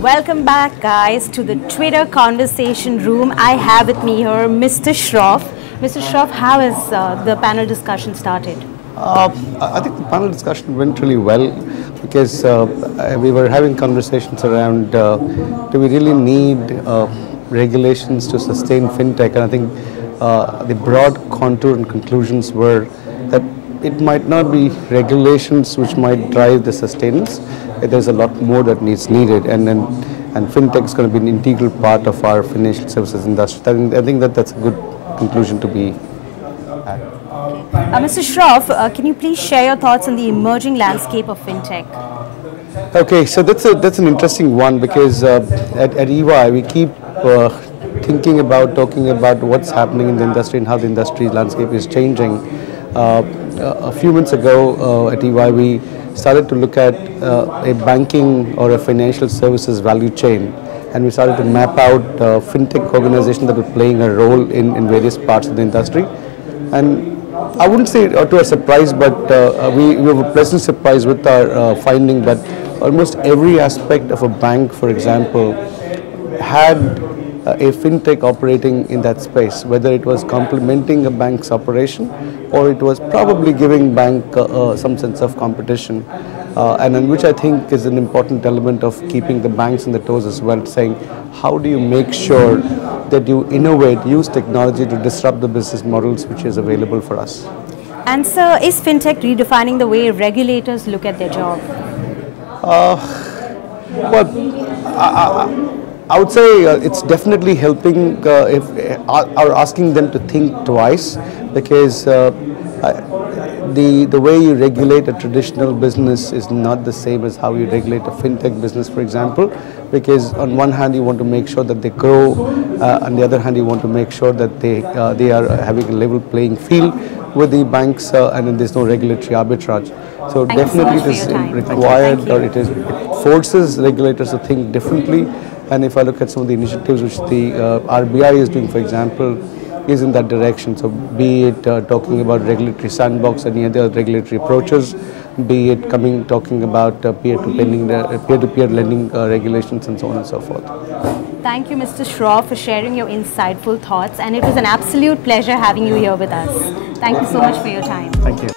Welcome back, guys, to the Twitter conversation room. I have with me here Mr. Shroff. Mr. Shroff, how has the panel discussion started? I think the panel discussion went really well because we were having conversations around do we really need regulations to sustain fintech, and I think the broad contour and conclusions were that it might not be regulations which might drive the sustenance. There's a lot more that needed, and fintech is going to be an integral part of our financial services industry. I think that's a good conclusion to be had. Mr. Shroff, can you please share your thoughts on the emerging landscape of fintech? Okay, so that's an interesting one because at EY we keep talking about what's happening in the industry and how the industry landscape is changing. A few months ago at EY we started to look at a banking or a financial services value chain, and we started to map out fintech organizations that were playing a role in various parts of the industry. And I wouldn't say to our surprise, but we were pleasantly surprised with our finding that almost every aspect of a bank, for example, had a fintech operating in that space, whether it was complementing a bank's operation or it was probably giving bank some sense of competition, and which I think is an important element of keeping the banks on the toes as well, saying how do you make sure that you innovate, use technology to disrupt the business models which is available for us. And sir, is fintech redefining the way regulators look at their job? I would say it's definitely helping or asking them to think twice, because the way you regulate a traditional business is not the same as how you regulate a fintech business, for example, because on one hand you want to make sure that they grow, on the other hand you want to make sure that they are having a level playing field with the banks, and then there's no regulatory arbitrage. So definitely it is required, or it forces regulators to think differently. And if I look at some of the initiatives which the RBI is doing, for example, is in that direction. So be it talking about regulatory sandbox and any other regulatory approaches, be it talking about peer-to-peer lending regulations and so on and so forth. Thank you, Mr. Shroff, for sharing your insightful thoughts, and it was an absolute pleasure having you here with us. Thank you so much for your time. Thank you.